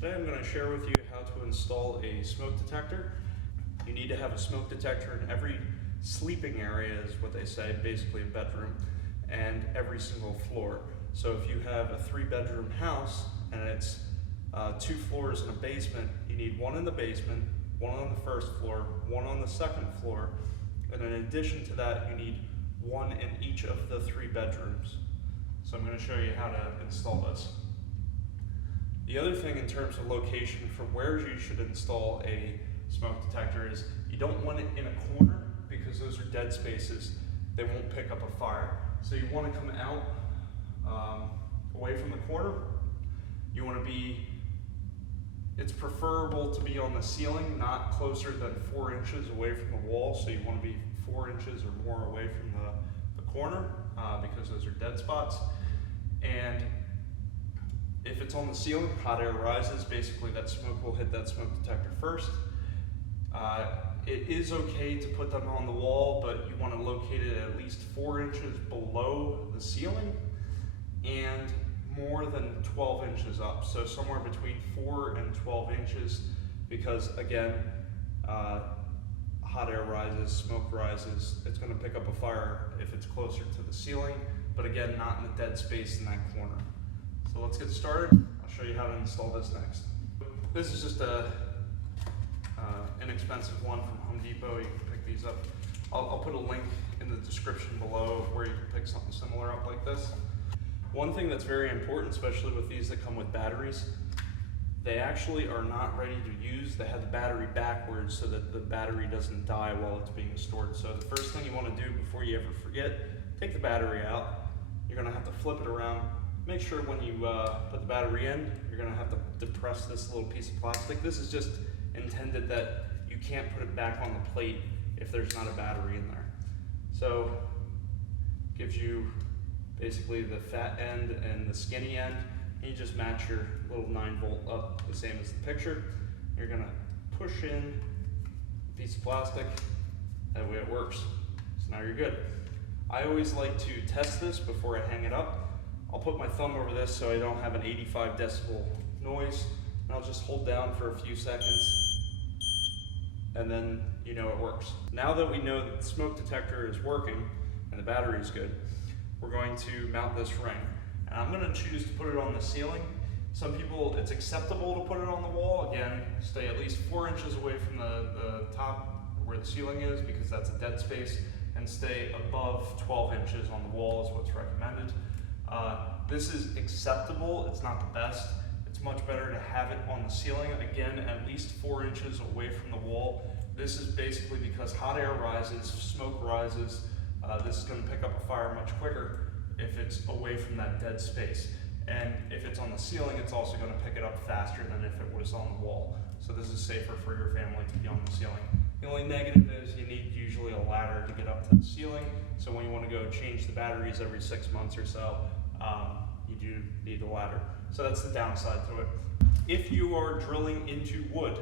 Today I'm going to share with you how to install a smoke detector. You need to have a smoke detector in every sleeping area, is what they say, basically a bedroom, and every single floor. So if you have a 3-bedroom house and it's 2 floors and a basement, you need one in the basement, one on the first floor, one on the second floor, and in addition to that you need one in each of the 3 bedrooms. So I'm going to show you how to install this. The other thing in terms of location for where you should install a smoke detector is you don't want it in a corner because those are dead spaces. They won't pick up a fire. So you want to come out away from the corner. You want to be, it's preferable to be on the ceiling, not closer than 4 inches away from the wall. So you want to be 4 inches or more away from the corner because those are dead spots. And if it's on the ceiling, hot air rises, basically that smoke will hit that smoke detector first. It is okay to put them on the wall, but you want to locate it at least 4 inches below the ceiling and more than 12 inches up. So somewhere between 4 and 12 inches because again, hot air rises, smoke rises, it's going to pick up a fire if it's closer to the ceiling, but again, not in the dead space in that corner. So let's get started. I'll show you how to install this next. This is just a inexpensive one from Home Depot. You can pick these up. I'll put a link in the description below of where you can pick something similar up like this. One thing that's very important, especially with these that come with batteries, they actually are not ready to use. They have the battery backwards so that the battery doesn't die while it's being stored. So the first thing you want to do before you ever forget, take the battery out. You're going to have to flip it around. Make sure when you put the battery in, you're going to have to depress this little piece of plastic. This is just intended that you can't put it back on the plate if there's not a battery in there. So it gives you basically the fat end and the skinny end. You just match your little 9-volt up the same as the picture. You're going to push in a piece of plastic. That way it works. So now you're good. I always like to test this before I hang it up. I'll put my thumb over this so I don't have an 85 decibel noise, and I'll just hold down for a few seconds, and then you know it works. Now that we know that the smoke detector is working and the battery is good, we're going to mount this ring. And I'm going to choose to put it on the ceiling. Some people, it's acceptable to put it on the wall. Again, stay at least 4 inches away from the top where the ceiling is because that's a dead space, and stay above 12 inches on the wall is what's recommended. This is acceptable, it's not the best. It's much better to have it on the ceiling, again, at least 4 inches away from the wall. This is basically because hot air rises, smoke rises. This is going to pick up a fire much quicker if it's away from that dead space. And if it's on the ceiling, it's also going to pick it up faster than if it was on the wall. So this is safer for your family to be on the ceiling. The only negative is you need usually a ladder to get up to the ceiling. So when you want to go change the batteries every 6 months or so, you do need a ladder. So that's the downside to it. If you are drilling into wood,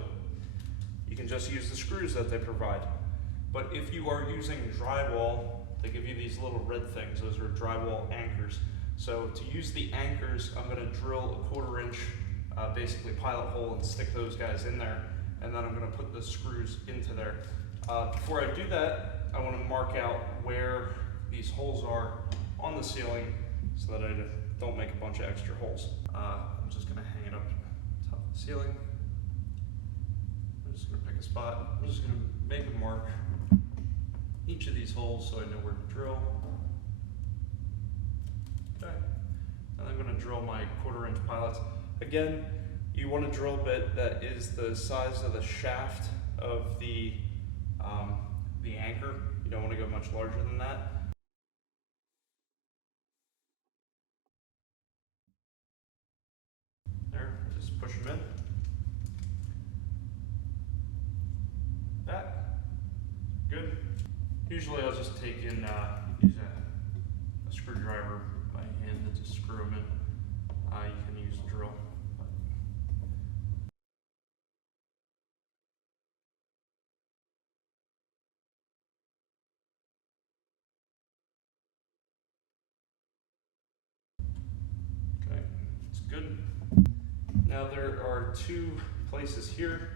you can just use the screws that they provide. But if you are using drywall, they give you these little red things. Those are drywall anchors. So to use the anchors, I'm going to drill a 1/4 inch basically pilot hole and stick those guys in there. And then I'm going to put the screws into there. Before I do that, I want to mark out where these holes are on the ceiling so that I don't make a bunch of extra holes. I'm just going to hang it up top of the ceiling. I'm just going to pick a spot. I'm just going to make a mark each of these holes so I know where to drill. Okay. And I'm going to drill my 1/4 inch pilots. Again, you want to drill a bit that is the size of the shaft of the anchor. You don't want to go much larger than that. There, just push them in. That, good. Usually I'll just take in, use a screwdriver by hand to just screw them in. You can use a drill. Okay, it's good. Now there are two places here.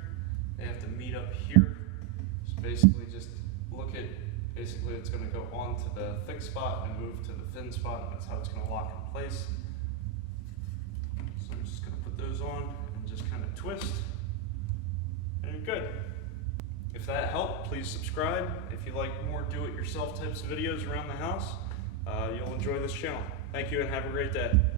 They have to meet up here. So basically just look at, basically it's going to go onto the thick spot and move to the thin spot, and that's how it's going to lock in place. So I'm just going to put those on and just kind of twist, and you're good. If that helped, please subscribe. If you like more do-it-yourself types of videos around the house, you'll enjoy this channel. Thank you and have a great day.